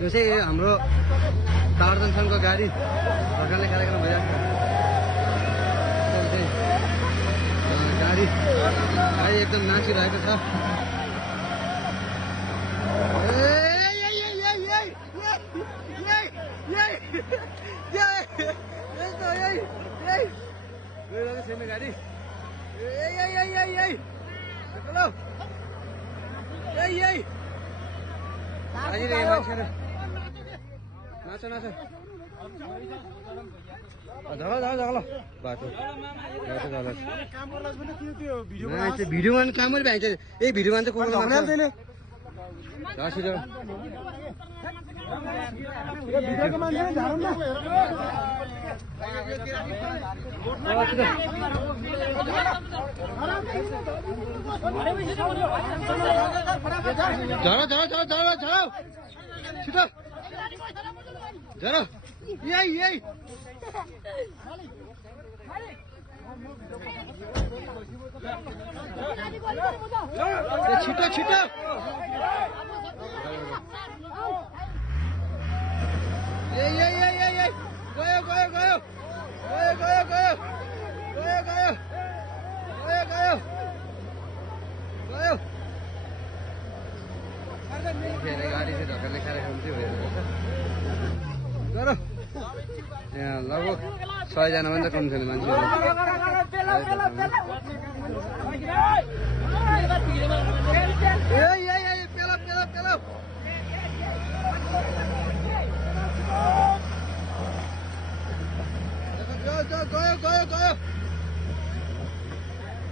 यो चाहिँ हाम्रो टावर जङ्सनको गाडी भर्खरले कार्यक्रम भइरहेको छ। गाडी एकदम नाचिरहेको छ। गाडी नाचो नाचो झगला बाटो भिडियोमा काम पनि भ्याइन्छ। यही भिडियोमा चाहिँ को छिटो झरो यही छिटो छिटो गयो गयो गयो गयो गयो गयो गयो गयो गयो गयो गयो गाडी चाहिँ ढक्करले कार्यक्रम चाहिँ भइरहेको छ। तर यहाँ लगभग 100 जना मात्रै कम छैन मान्छेहरू।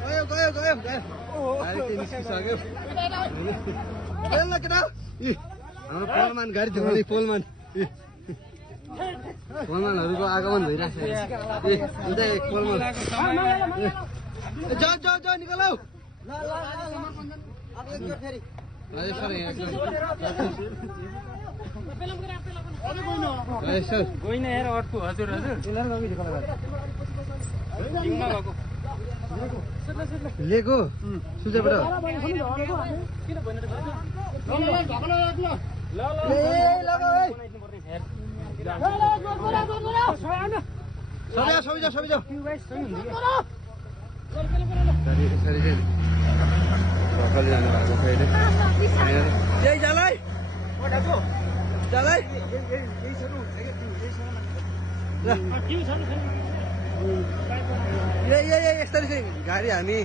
गयो गयो गयो निस्किसक्यो। हाम्रो पोलमान गाडी थियो भने पोलमान पोलमानहरूको आगमन भइरहेको छ। पोलमान जाऊ निकालौ गइन हेर अटको हजुर लिएको सुझाबाट यसरी चाहिँ गाडी हामी